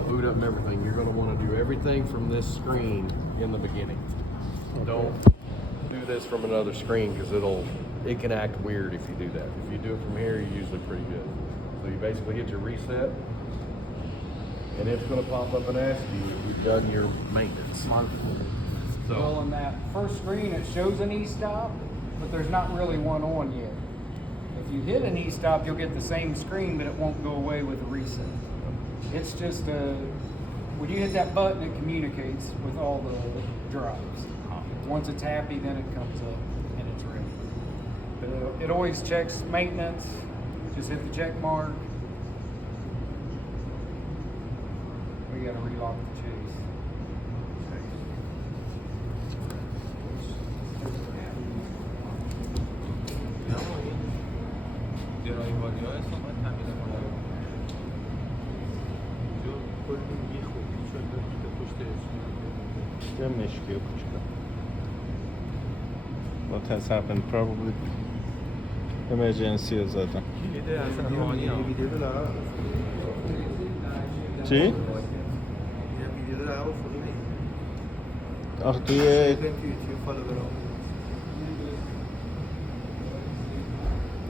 boot up and everything, you're going to want to do everything from this screen in the beginning. Okay. Don't do this from another screen because it can act weird if you do that. If you do it from here, you're usually pretty good. So you basically hit your reset, and it's going to pop up and ask you if you've done your maintenance. So, Well, on that first screen, it shows an e-stop, but there's not really one on yet. If you hit an e-stop, you'll get the same screen, but it won't go away with a reset. It's just when you hit that button, it communicates with all the drives. Once it's happy, then it comes up and it's ready. But it always checks maintenance. Just hit the check mark. We got to relock the chase. What has happened? Probably emergency or something. چی؟ آخه توی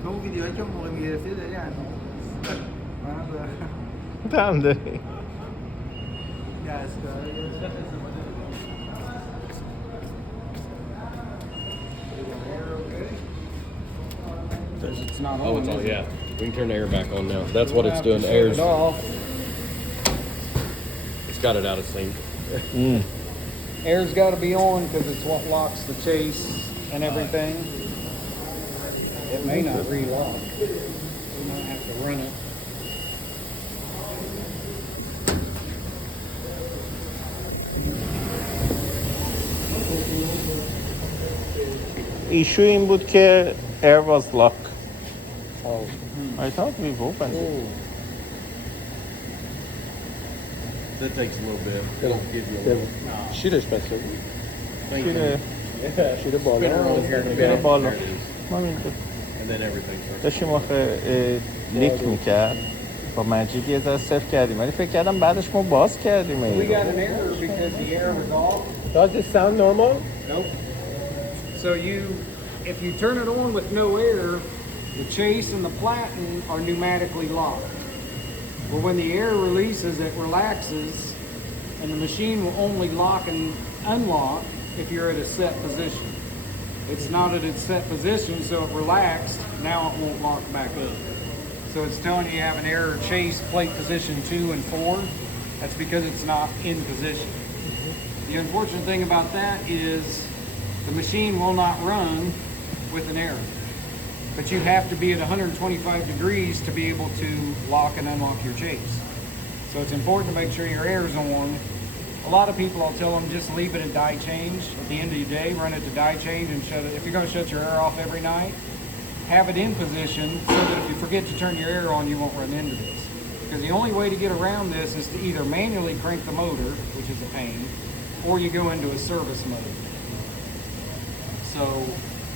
تو اون ویدیوهایی که موقع میگرفتی داری tam داری It's not on. oh, it's on, is it? yeah. We can turn the air back on now. That's what it's doing. Shut Air's, it off. it's got it out of sync. Air's got to be on because it's what locks the chase and everything. It may not relock. We might have to run it. issue این بود که air was locked. I thought we've opened it. That takes a little bit. It'll give you a little. شیرش بسته بود. Thank you. شیر بالا. Spin her on here in the شیر back. بالا. There it is. ما اینجا And then everything starts. داشتیم آخه لیک میکرد. با مجید یه ذره صفر کردیم ولی فکر کردم بعدش ما باز کردیم We اینو. got an error because the air was off. Does it sound normal? Nope. So if you turn it on with no air, the chase and the platen are pneumatically locked. But when the air releases, it relaxes, and the machine will only lock and unlock if you're at a set position. It's not at its set position, so it relaxed. Now it won't lock back up. So it's telling you have an error chase plate position 2 and 4. That's because it's not in position. The unfortunate thing about that is the machine will not run with an error. But you have to be at 125 degrees to be able to lock and unlock your chase. So it's important to make sure your air is on. A lot of people, I'll tell them, just leave it at die change. At the end of your day, run it to die change and shut it. If you're going to shut your air off every night, have it in position so that if you forget to turn your air on, you won't run into this. Because the only way to get around this is to either manually crank the motor, which is a pain, or you go into a service mode. So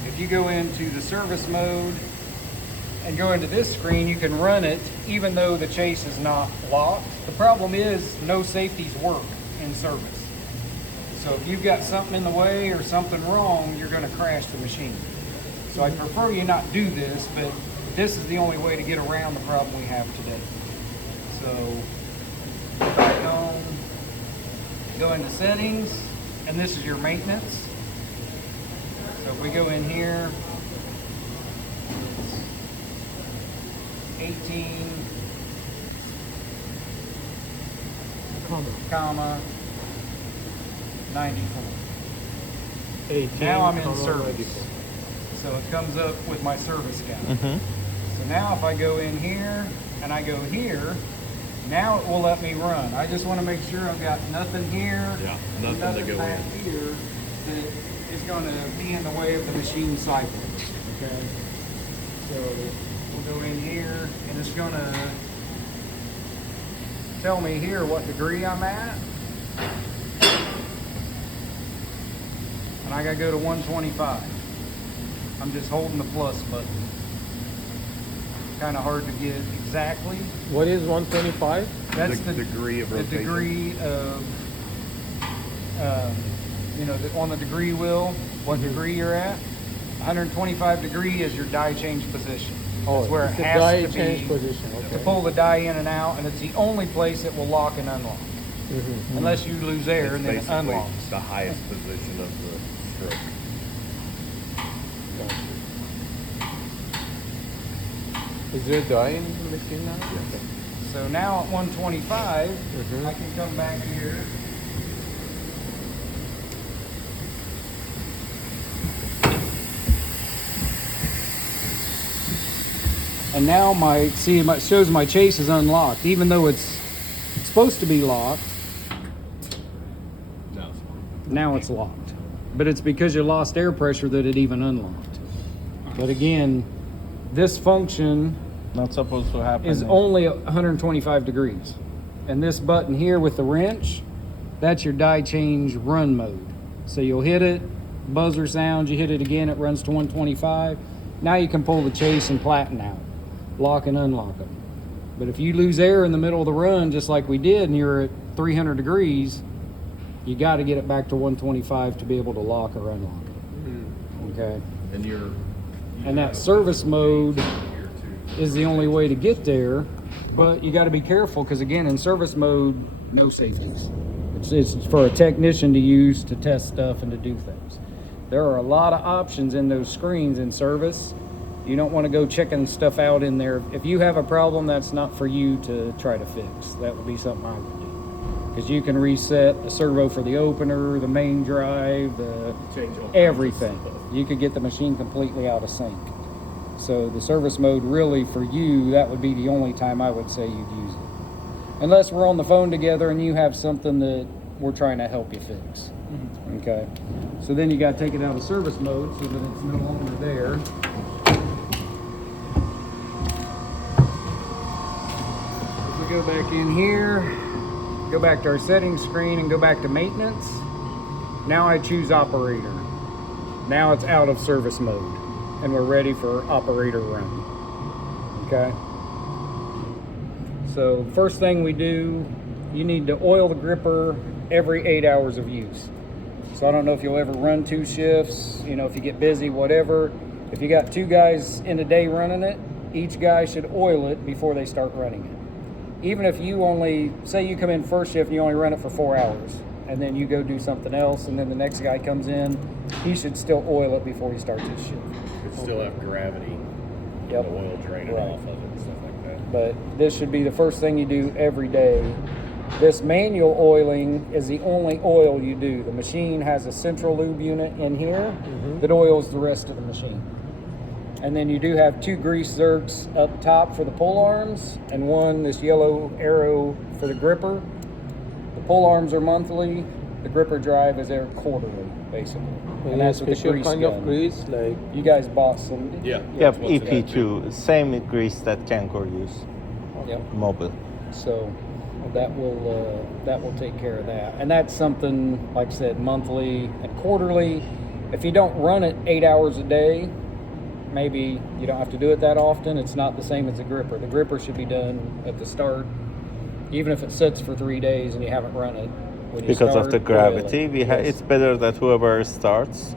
if you go into the service mode and go into this screen, you can run it even though the chase is not locked. The problem is no safeties work in service. So if you've got something in the way or something wrong, you're going to crash the machine. So I prefer you not do this, but this is the only way to get around the problem we have today. So back on, go into settings, and this is your maintenance. So if we go in here, 18, comma, 94. 18, Now I'm in service. So it comes up with my service count. So now if I go in here and I go here, now it will let me run. I just want to make sure I've got nothing here, Yeah, nothing to go back in. here that is going to be in the way of the machine cycle. Okay. So we'll go in here and it's going to tell me here what degree I'm at. And I gotta go to 125. I'm just holding the plus button. Kind of hard to get exactly. What is 125? That's the degree of the rotation. degree of, you know, on the degree wheel, what degree you're at. 125 degree is your die change position. That's where it it's a has die to change be position. to Okay. pull the die in and out, and it's the only place it will lock and unlock. Unless you lose air It's and then it basically unlocks. the highest position of the stroke. Is there a die in the machine now? Yes. So now at 125, I can come back here. And now it shows my chase is unlocked, even though it's supposed to be locked. No. Now it's locked. But it's because you lost air pressure that it even unlocked. But again, this function Not supposed to happen. is only 125 degrees. And this button here with the wrench, that's your die change run mode. So you'll hit it, buzzer sounds, you hit it again, it runs to 125. Now you can pull the chase and platen out, lock and unlock them. But if you lose air in the middle of the run, just like we did, and you're at 300 degrees, you got to get it back to 125 to be able to lock or unlock it. Okay. And And that service mode is the only way to get there, but you got to be careful because again, in service mode, no safeties. It's for a technician to use to test stuff and to do things. There are a lot of options in those screens in service. You don't want to go checking stuff out in there. If you have a problem, that's not for you to try to fix. That would be something I would do. Because you can reset the servo for the opener, the main drive, everything. You could get the machine completely out of sync. So the service mode really for you, that would be the only time I would say you'd use it. Unless we're on the phone together and you have something that we're trying to help you fix. Okay. So then you got to take it out of service mode so that it's no longer there. If we go back in here, go back to our settings screen and go back to maintenance. Now I choose operator. Now it's out of service mode and we're ready for operator run. Okay. So first thing we do, you need to oil the gripper every 8 hours of use. So I don't know if you'll ever run 2 shifts, you know, if you get busy, whatever. If you got 2 guys in a day running it, each guy should oil it before they start running it. Even if you only, say you come in first shift and you only run it for 4 hours, and then you go do something else, and then the next guy comes in, he should still oil it before he starts his shift. Could still have gravity, Yep. the oil draining Right. off of it and stuff like that. But this should be the first thing you do every day. This manual oiling is the only oil you do. The machine has a central lube unit in here that oils the rest of the machine. And then you do have 2 grease zerks up top for the pull arms and one, this yellow arrow for the gripper. The pull arms are monthly. The gripper drive is there quarterly, basically. And that's with the special grease kind gun. of grease, like You guys bought some. Yeah. Yeah, that's what's in that too. EP2, same grease that Cancor use, Yep. mobile. So that will take care of that. And that's something, like I said, monthly and quarterly. If you don't run it 8 hours a day, maybe you don't have to do it that often. It's not the same as the gripper. The gripper should be done at the start, even if it sits for 3 days and you haven't run it. When you Because start, of the oil gravity, it. it's Yes, better that whoever starts,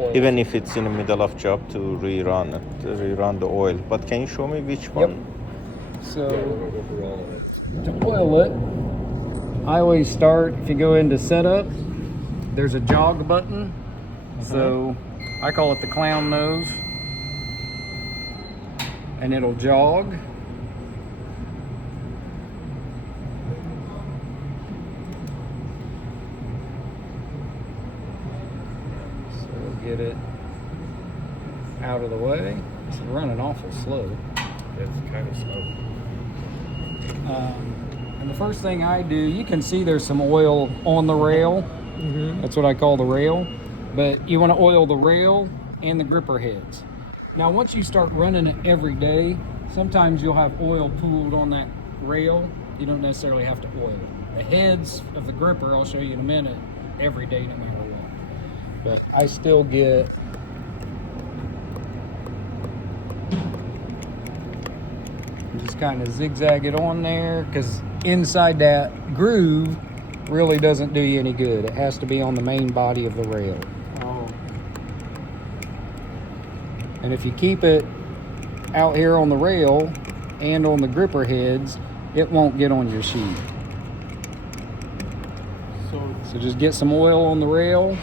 oil it. even if it's in the middle of job, to rerun it, to rerun the oil. But can you show me which one? So to oil it, I always start, if you go into setup, there's a jog button. So I call it the clown nose. And it'll jog. So we'll get it out of the way. It's running awful slow. It's kind of slow. And the first thing I do, you can see there's some oil on the rail. That's what I call the rail. But you want to oil the rail and the gripper heads. Now, once you start running it every day, sometimes you'll have oil pooled on that rail. You don't necessarily have to oil it. The heads of the gripper, I'll show you in a minute, every day, no matter what. But I still get I'm just just kind of zigzag it on there, because inside that groove really doesn't do you any good. It has to be on the main body of the rail. Oh. And if you keep it out here on the rail and on the gripper heads, it won't get on your sheet. So just get some oil on the rail.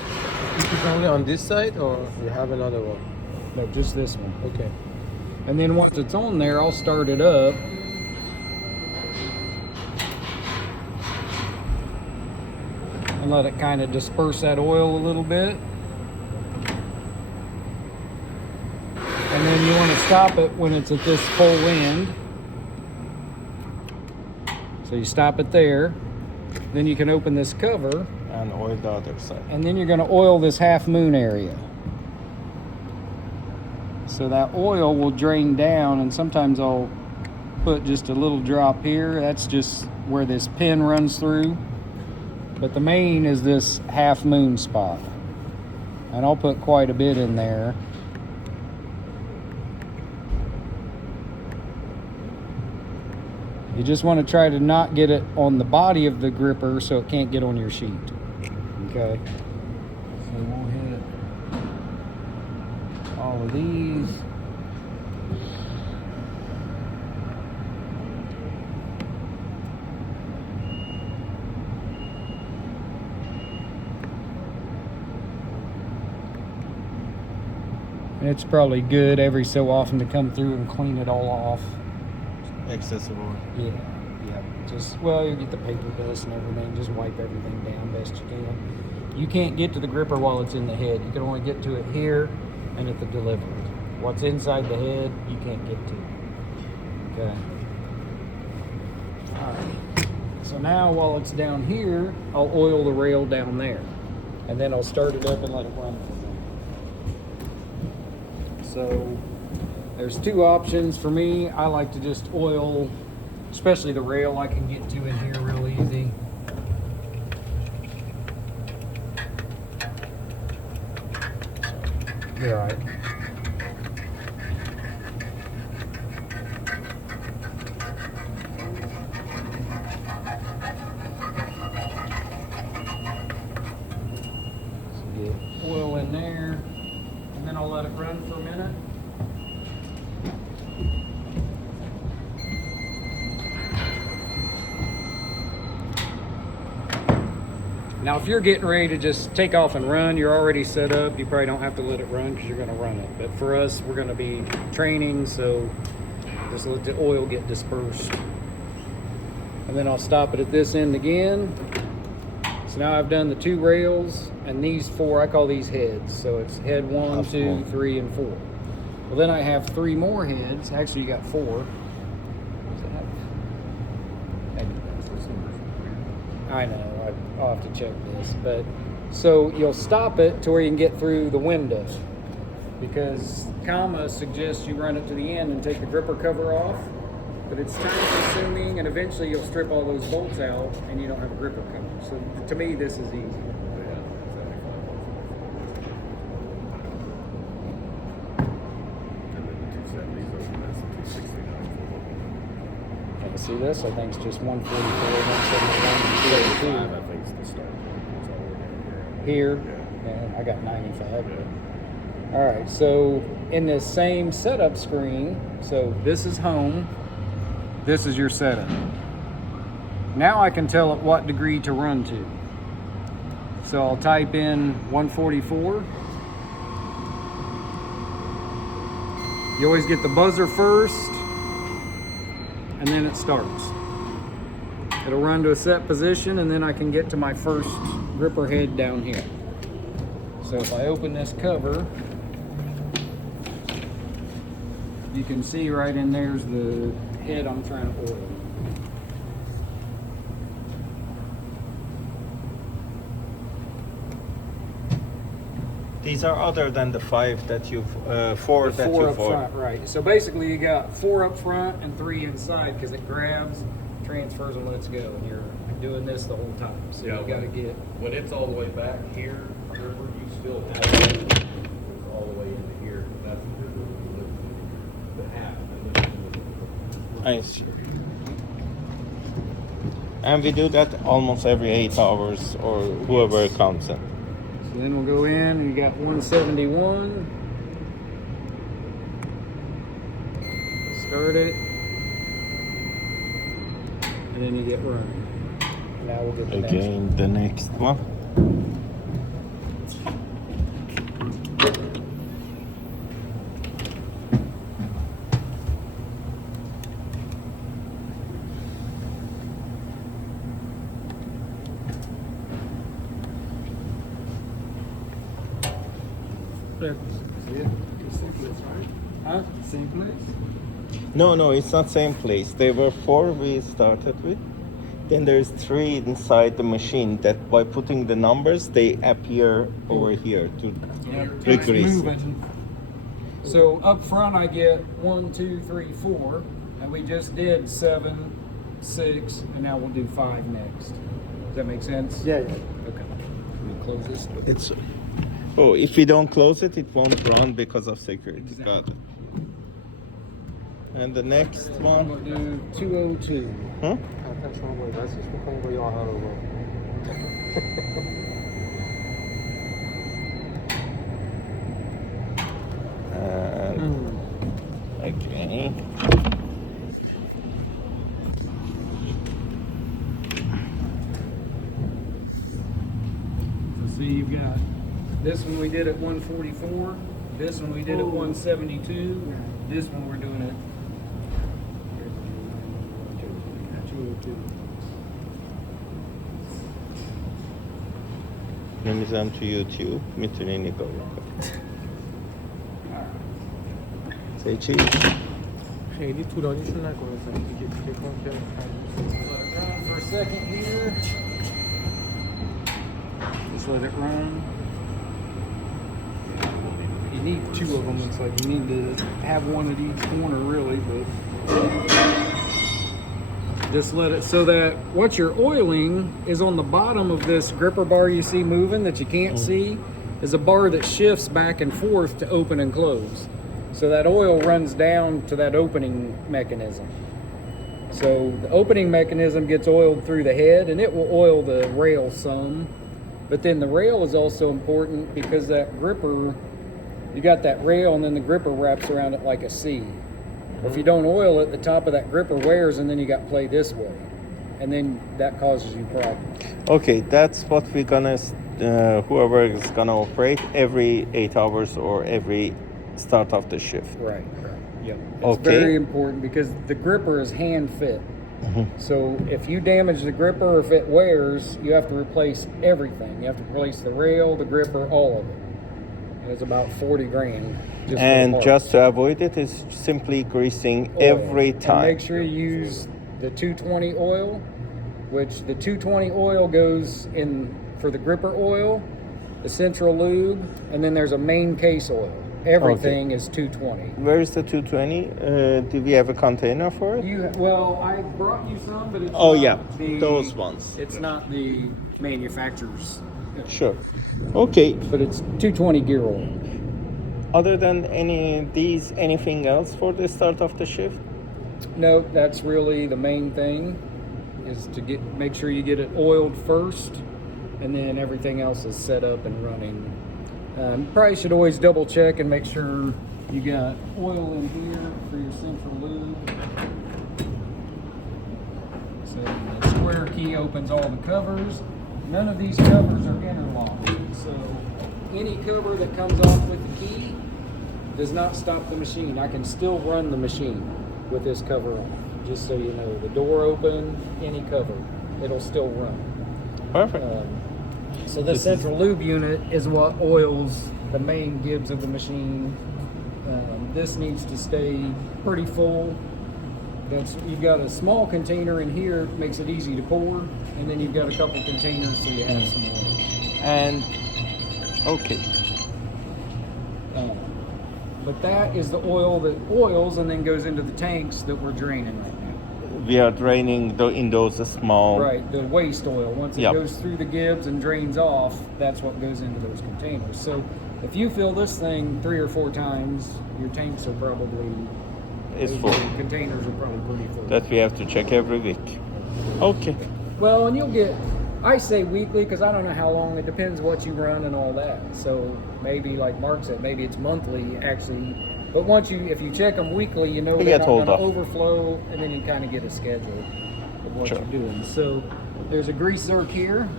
This is only on this side, or you have another one? No, just this one. Okay. And then once it's on there, I'll start it up. And let it kind of disperse that oil a little bit. And then you want to stop it when it's at this full end. So you stop it there. Then you can open this cover. And oil the other side. And then you're going to oil this half moon area. So that oil will drain down, and sometimes I'll put just a little drop here. That's just where this pin runs through. But the main is this half moon spot. And I'll put quite a bit in there. You just want to try to not get it on the body of the gripper so it can't get on your sheet. Okay. So we'll hit all of these. And it's probably good every so often to come through and clean it all off. Accessible. Yeah, yeah. Just, well, you get the paper dust and everything. Just wipe everything down best you can. You can't get to the gripper while it's in the head. You can only get to it here and at the delivery. What's inside the head, you can't get to. Okay. All right. So now while it's down here, I'll oil the rail down there. And then I'll start it up and let it run for a minute. So there's two options for me. I like to just oil, especially the rail I can get to in here real easy. You're all right. So get oil in there, and then I'll let it run for a minute. Now, if you're getting ready to just take off and run, you're already set up. You probably don't have to let it run because you're going to run it. But for us, we're going to be training, so just let the oil get dispersed. And then I'll stop it at this end again. So now I've done the two rails and these four, I call these heads. So it's head 1, 2, 3, and 4. Well, then I have 3 more heads. Actually, you got 4. I know, I'll have to check this, but so you'll stop it to where you can get through the window, because comma suggests you run it to the end and take the gripper cover off, but it's time consuming and eventually you'll strip all those bolts out and you don't have a gripper cover. So to me, this is easy. See this? I think it's just 144, 171, 202. I think it's the start. It's all the way down Here, yeah, I got 95. All right, so in this same setup screen, so this is home, this is your setup. Now I can tell it what degree to run to. So I'll type in 144. You always get the buzzer first, and then it starts. It'll run to a set position, and then I can get to my first gripper head down here. So if I open this cover, you can see right in there's the head I'm trying to oil. These are other than the 5 that you've, 4 The that 4 you've up front, right. So basically you got 4 up front and 3 inside, because it grabs, transfers, and lets go. And you're doing this the whole time. So Yeah, you got to get... When it's all the way back here, remember, you still have it. It's all the way into here. That's the half. I see. And we do that almost every 8 hours or whoever comes in. So then we'll go in and you got 171. Start it. And then you get running. Now we'll get the next one. Again, the next one. Huh? Same place? No, it's not same place. There were 4 we started with. Then there's 3 inside the machine that by putting the numbers, they appear over here to decrease. So up front I get 1, 2, 3, 4, and we just did 7, 6, and now we'll do 5 next. Does that make sense? Yeah. Okay. Can we close this? It's if we don't close it, it won't run because of security. Got it. And the next I'm one, gonna do 202. huh? Okay. So see, you've got this one we did at 144. This one we did at 172. This one we're doing at 202. نمیزم تو یوتیوب میتونی نگاه بکنی. چه چی؟ خیلی طولانیشون نکنه دیگه فکر کنم که Let it run for a second here. Just let it run. You need 2 of them. It's like you need to have one at each corner, really, but just let it so that what you're oiling is on the bottom of this gripper bar you see moving that you can't see is a bar that shifts back and forth to open and close. So that oil runs down to that opening mechanism. So the opening mechanism gets oiled through the head and it will oil the rail some. But then the rail is also important because that gripper, you got that rail and then the gripper wraps around it like a C. If you don't oil it, the top of that gripper wears and then you got play this way. And then that causes you problems. Okay, that's what we're gonna, whoever is gonna operate every 8 hours or every start of the shift. Right. Yep. It's Okay. very important because the gripper is hand fit. So if you damage the gripper or if it wears, you have to replace everything. You have to replace the rail, the gripper, all of it. And it's about 40 grand. Just for the And parts. just to avoid it, it's simply greasing Oil. every And time. make sure you use the 220 oil, which the 220 oil goes in for the gripper oil, the central lube, and then there's a main case oil. Everything is 220. Where is the 220? Do we have a container for it? Well, I brought you some, but it's Oh, not yeah, the, those ones. It's not the manufacturer's, Sure. Okay. but it's 220 gear oil. Other than anything else for the start of the shift? No, that's really the main thing, is to make sure you get it oiled first, and then everything else is set up and running. You probably should always double check and make sure you got oil in here for your central lube. So the square key opens all the covers. None of these covers are interlocked. So any cover that comes off with the key does not stop the machine. I can still run the machine with this cover on, just so you know. The door open, any cover, it'll still run. Perfect. So the central lube unit is what oils the main gibs of the machine. This needs to stay pretty full. You've got a small container in here, makes it easy to pour, and then you've got a couple containers so you have some oil. And okay. But that is the oil that oils and then goes into the tanks that we're draining right now. We are draining in those small. Right, the waste oil. Once it Yep. goes through the gibs and drains off, that's what goes into those containers. So if you fill this thing 3 or 4 times, your tanks are probably It's Those full. Containers are probably pretty full. That we have to check every week. Okay. Well, and you'll get, I say weekly because I don't know how long, it depends what you run and all that. So maybe like Mark said, maybe it's monthly actually. But if you check them weekly, you know We they're get not going hold to of. overflow, and then you kind of get a schedule of what Sure. you're doing. So there's a grease zerk here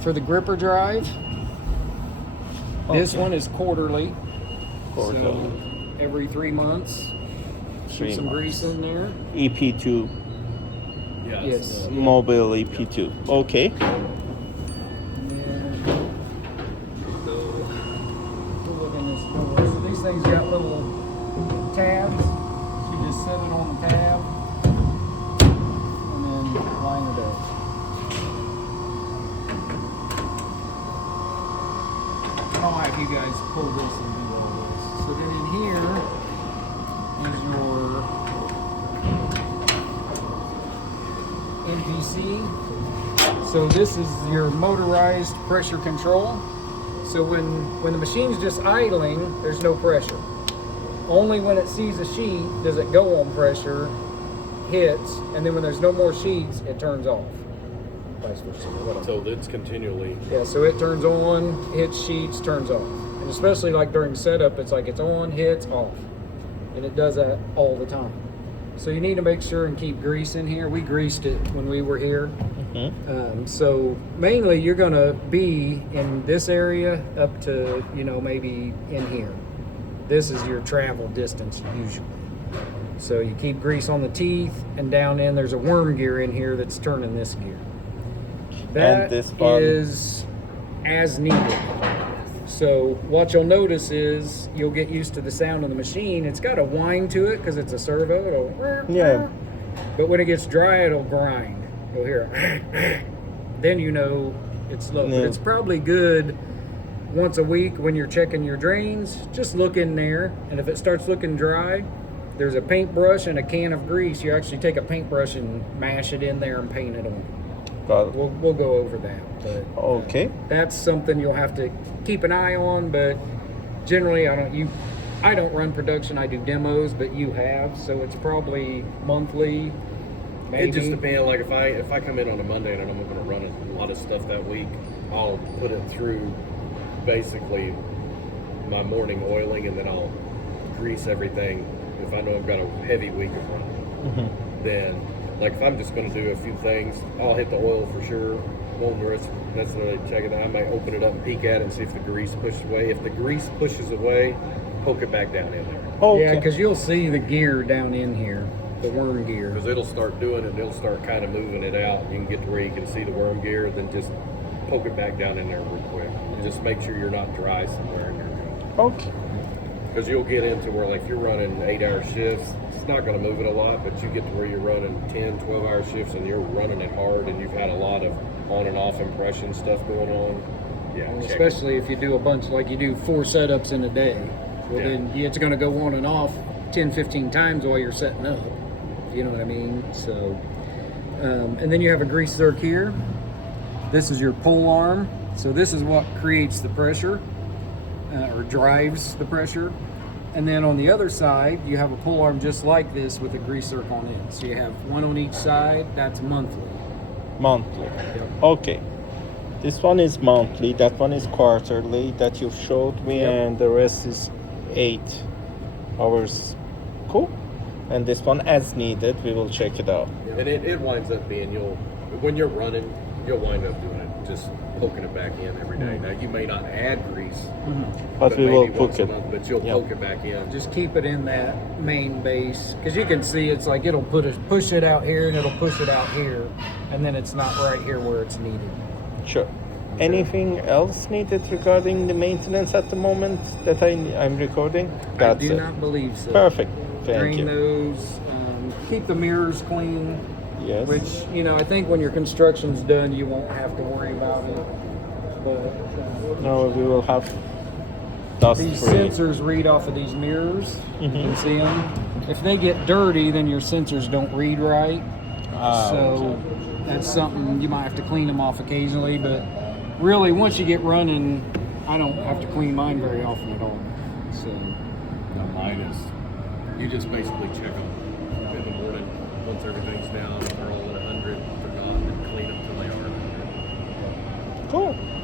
for the gripper drive. This Okay. one is quarterly. Quarterly. So every 3 months, shoot 3 some months. grease in there. EP2, Yeah. Yes. mobile EP2. Okay. And then, we'll look in this door. So these things got little tabs. So you just set it on the tab and then line it up. I'll have you guys pull this and do all this. So then in here is your NPC. So this is your motorized pressure control. So when the machine's just idling, there's no pressure. Only when it sees a sheet does it go on pressure, hits, and then when there's no more sheets, it turns off. Vice versa. Whatever. So it's continually. Yeah, so it turns on, hits sheets, turns off. And especially like during setup, it's like it's on, hits, off. And it does that all the time. So you need to make sure and keep grease in here. We greased it when we were here. So mainly you're gonna be in this area up to, maybe in here. This is your travel distance usually. So you keep grease on the teeth, and down in there's a worm gear in here that's turning this gear. That this one- is as needed. So what you'll notice is you'll get used to the sound of the machine. It's got a whine to it because it's a servo. It'll, Yeah. But when it gets dry, it'll grind. You'll hear it. Then you know it's low. But Yeah. it's probably good once a week when you're checking your drains. Just look in there, and if it starts looking dry, there's a paintbrush and a can of grease. You actually take a paintbrush and mash it in there and paint it on. Got it. We'll go over that. But Okay. that's something you'll have to keep an eye on. But generally, I don't run production. I do demos, but you have, so it's probably monthly. Maybe. It just depends. Like if I come in on a Monday and I'm going to run a lot of stuff that week, I'll put it through basically my morning oiling, and then I'll grease everything. If I know I've got a heavy week of running, then like if I'm just going to do a few things, I'll hit the oil for sure. Won't necessarily check it out. I might open it up and peek at it and see if the grease pushes away. If the grease pushes away, poke it back down in there. Okay. Yeah, because you'll see the gear down in here, the worm gear. Because it'll start doing it, it'll start kind of moving it out. You can get to where you can see the worm gear, then just poke it back down in there real quick. And just make sure you're not dry somewhere in there. Okay. Because you'll get into where, like, if you're running 8-hour shifts, it's not going to move it a lot, but you get to where you're running 10, 12-hour shifts and you're running it hard and you've had a lot of on and off impression stuff going on. Yeah, And check especially if you do a bunch, like you do 4 setups in a day. Well, Yeah. then it's going to go on and off 10, 15 times while you're setting up. You know what I mean? So, and then you have a grease zerk here. This is your pull arm. So this is what creates the pressure or drives the pressure. And then on the other side, you have a pull arm just like this with a grease zerk on it. So you have one on each side. That's monthly. Monthly. Okay. This one is monthly. That one is quarterly that you've showed me, Yep. and the rest is 8 hours. Cool. And this one, as needed, we will check it out. And it winds up being, when you're running, you'll wind up doing it, just poking it back in every day. Now, you may not add grease, But we maybe will once poke a it. month, but you'll Yeah. poke it back in. Just keep it in that main base, because you can see it's like it'll push it out here and it'll push it out here, and then it's not right here where it's needed. Sure. Anything else needed regarding the maintenance at the moment that I'm recording? That's I do it. not believe so. Perfect. Thank Drain you. those, keep the mirrors clean, Yes. which, I think when your construction's done, you won't have to worry about it. But No, we will have dust these free. sensors read off of these mirrors. You can see them. If they get dirty, then your sensors don't read right. So that's something you might have to clean them off occasionally. But really, once you get running, I don't have to clean mine very often at all. So Now, mine is You just basically check them in the morning once everything's down. If they're all at 100, if they're not, then clean them till they are at 100. Cool.